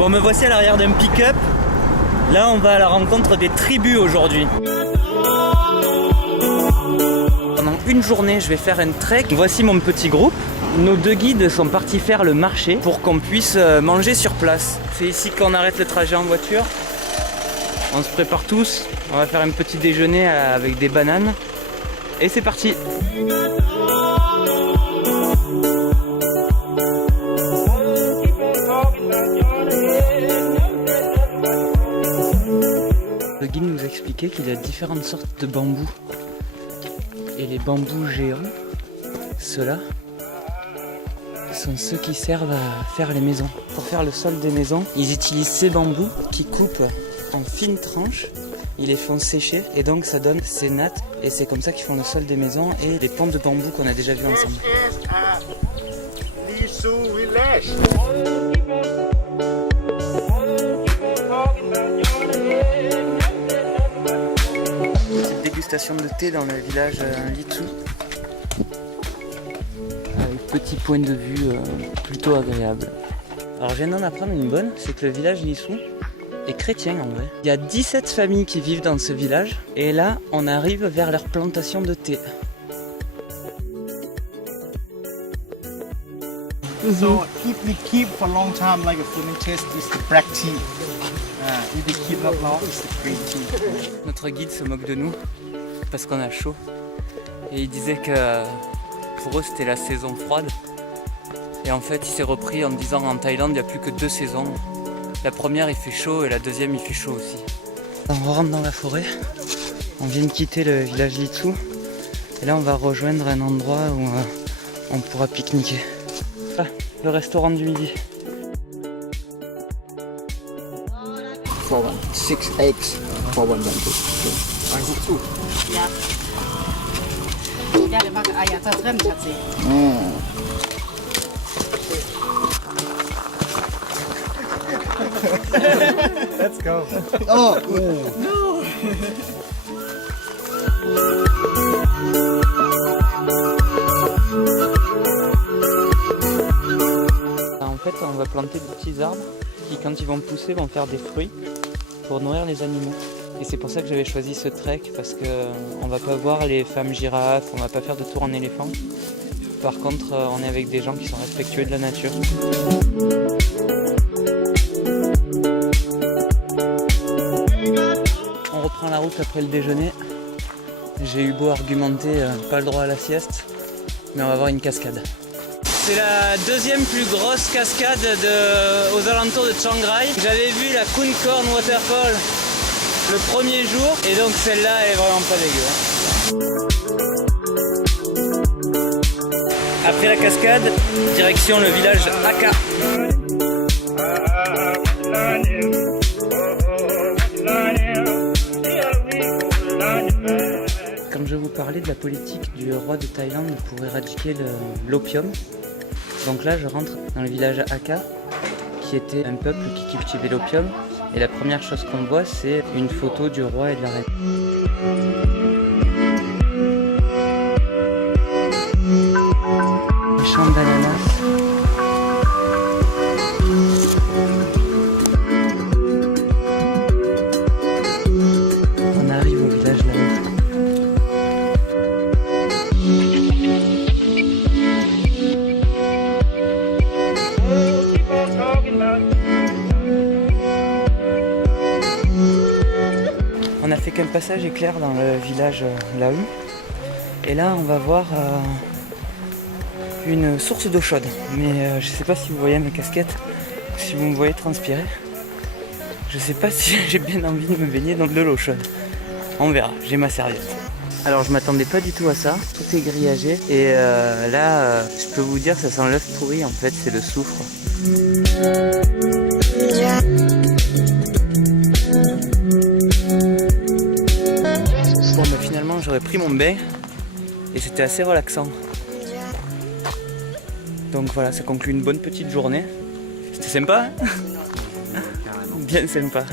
Bon, me voici à l'arrière d'un pick-up. Là, on va à la rencontre des tribus aujourd'hui. Pendant une journée, je vais faire un trek. Voici mon petit groupe. Nos deux guides sont partis faire le marché pour qu'on puisse manger sur place. C'est ici qu'on arrête le trajet en voiture. On se prépare tous. On va faire un petit déjeuner avec des bananes. Et c'est parti! Le guide nous a expliqué qu'il y a différentes sortes de bambous. Et les bambous géants, ceux-là, sont ceux qui servent à faire les maisons. Pour faire le sol des maisons, ils utilisent ces bambous qui coupent en fines tranches. Ils les font sécher et donc ça donne ces nattes. Et c'est comme ça qu'ils font le sol des maisons et les pans de bambou qu'on a déjà vus ensemble. Petite dégustation de thé dans le village Litsou. Avec petit point de vue plutôt agréable. Alors je viens d'en apprendre une bonne, c'est que le village Litsou est chrétien en vrai. Il y a 17 familles qui vivent dans ce village et là on arrive vers leur plantation de thé. So if we keep for a long time like a fermented, it's the black tea. If we keep not long, it's the green tea. Notre guide se moque de nous parce qu'on a chaud et il disait que pour eux c'était la saison froide et en fait il s'est repris en disant en Thaïlande il n'y a plus que 2 saisons. La première il fait chaud et la deuxième il fait chaud aussi. On rentre dans la forêt, on vient de quitter le village Litsou et là on va rejoindre un endroit où on pourra pique-niquer. Ah, le restaurant du midi. For one, 6 eggs for one bamboo. Ja. Ja, der mag Eier da drin tatsächlich. Let's go. Oh, good. No. En fait, on va planter des petits arbres qui, quand ils vont pousser, vont faire des fruits pour nourrir les animaux. Et c'est pour ça que j'avais choisi ce trek, parce qu'on va pas voir les femmes girafes, on va pas faire de tour en éléphant. Par contre, on est avec des gens qui sont respectueux de la nature. On reprend la route après le déjeuner. J'ai eu beau argumenter, pas le droit à la sieste, mais on va voir une cascade. C'est la deuxième plus grosse cascade aux alentours de Chiang Rai. J'avais vu la Khun Khon Waterfall le premier jour et donc celle-là elle est vraiment pas dégueu. Après la cascade, direction le village Aka. Quand je vous parlais de la politique du roi de Thaïlande pour éradiquer l'opium, donc là je rentre dans le village Aka, qui était un peuple qui cultivait l'opium, et la première chose qu'on voit c'est une photo du roi et de la reine. Les champs d'ananas. On arrive au village là-haut. On a fait qu'un passage éclair dans le village là-haut. Et là on va voir une source d'eau chaude. Mais je sais pas si vous voyez ma casquette, si vous me voyez transpirer. Je sais pas si j'ai bien envie de me baigner dans de l'eau chaude. On verra, j'ai ma serviette. Alors je m'attendais pas du tout à ça, tout est grillagé. Et là, je peux vous dire que ça sent l'œuf pourri, en fait c'est le soufre. Bon mais finalement j'aurais pris mon bain et c'était assez relaxant. Donc voilà, ça conclut une bonne petite journée. C'était sympa, hein? Bien sympa.